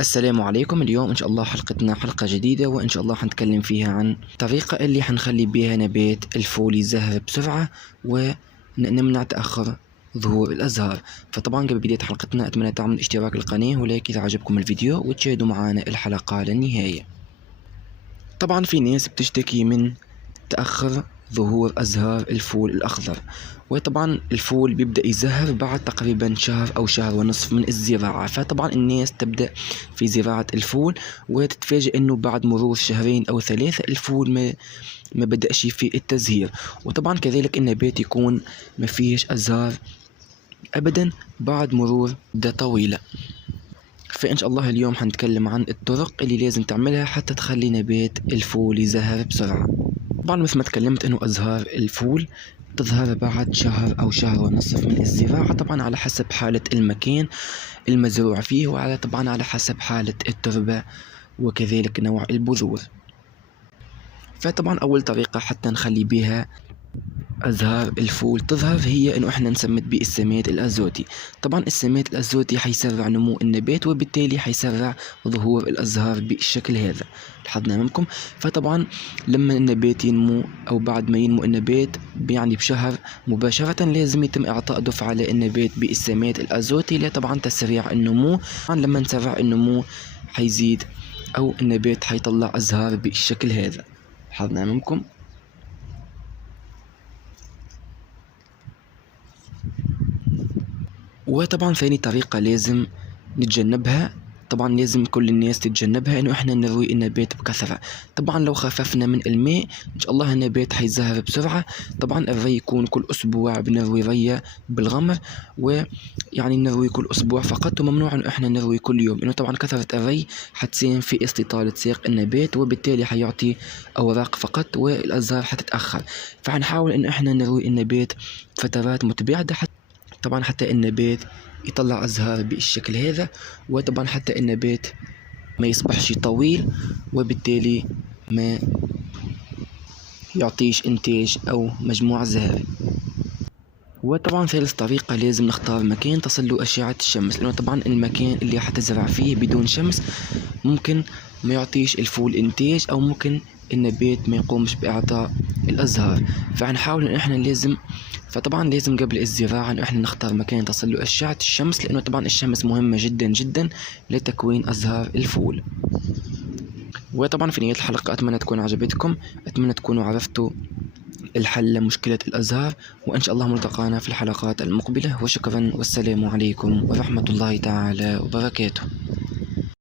السلام عليكم. اليوم إن شاء الله حلقتنا حلقة جديدة، وإن شاء الله حنتكلم فيها عن الطريقة اللي حنخلي بها نبات الفول يزهر بسرعة ونمنع تأخر ظهور الأزهار. فطبعا قبل بداية حلقتنا أتمنى تعمل اشتراك للقناة ولايك إذا عجبكم الفيديو وتشاهدوا معنا الحلقة للنهاية. طبعا في ناس بتشتكي من تأخر ظهور أزهار الفول الأخضر، وطبعا الفول بيبدأ يزهر بعد تقريبا شهر أو شهر ونصف من الزراعة. فطبعا الناس تبدأ في زراعة الفول وتتفاجئ أنه بعد مرور شهرين أو ثلاثة الفول ما بدأش في التزهير، وطبعا كذلك النبات يكون ما فيهش أزهار أبدا بعد مرور مدة طويلة. فإن شاء الله اليوم حنتكلم عن الطرق اللي لازم تعملها حتى تخلي نبات الفول يزهر بسرعة. طبعا مثل ما تكلمت انه ازهار الفول تظهر بعد شهر او شهر ونصف من الزراعة، طبعا على حسب حالة المكان المزروع فيه وعلى طبعا على حسب حالة التربة وكذلك نوع البذور. فطبعا اول طريقة حتى نخلي بها أزهار الفول تظهر هي إنه إحنا نسمد بالسماد الأزوتي. طبعا السماد الأزوتي حيسرع نمو النبات وبالتالي حيسرع ظهور الأزهار بالشكل هذا لاحظنا أمامكم. فطبعا لما النبات ينمو أو بعد ما ينمو النبات يعني بشهر مباشرة لازم يتم إعطاء دفعة للنبات بالسماد الأزوتي لطبعا تسريع النمو. طبعا لما نسرع النمو حيزيد أو النبات حيطلع أزهار بالشكل هذا لاحظنا أمامكم. وطبعا ثاني طريقة لازم نتجنبها، طبعا لازم كل الناس تتجنبها، انه احنا نروي النبات بكثرة. طبعا لو خففنا من الماء ان شاء الله النبات حيزهر بسرعة. طبعا الري يكون كل اسبوع، بنروي رية بالغمر ويعني نروي كل اسبوع فقط، وممنوع انه احنا نروي كل يوم، انه طبعا كثرة الري حتساهم في استطالة ساق النبات وبالتالي حيعطي اوراق فقط والازهار حتتأخر. فحنحاول انه احنا نروي النبات فترات متباعدة طبعا حتى النبات يطلع أزهار بالشكل هذا، وطبعا حتى النبات ما يصبحش طويل وبالتالي ما يعطيش إنتاج أو مجموع زهري. وطبعا ثالث طريقة لازم نختار مكان تصل له أشعة الشمس، لأنه طبعا المكان اللي حتزرع فيه بدون شمس ممكن ما يعطيش الفول إنتاج أو ممكن النبات ما يقومش بإعطاء الأزهار. فهنحاول إن إحنا فطبعا لازم قبل الزراعة إنه إحنا نختار مكان تصل له أشعة الشمس، لأنه طبعا الشمس مهمة جدا جدا لتكوين أزهار الفول. وطبعا في نهاية الحلقة أتمنى تكون عجبتكم، أتمنى تكونوا عرفتوا الحل لمشكلة الأزهار، وإن شاء الله ملتقانا في الحلقات المقبلة، وشكرا والسلام عليكم ورحمة الله تعالى وبركاته.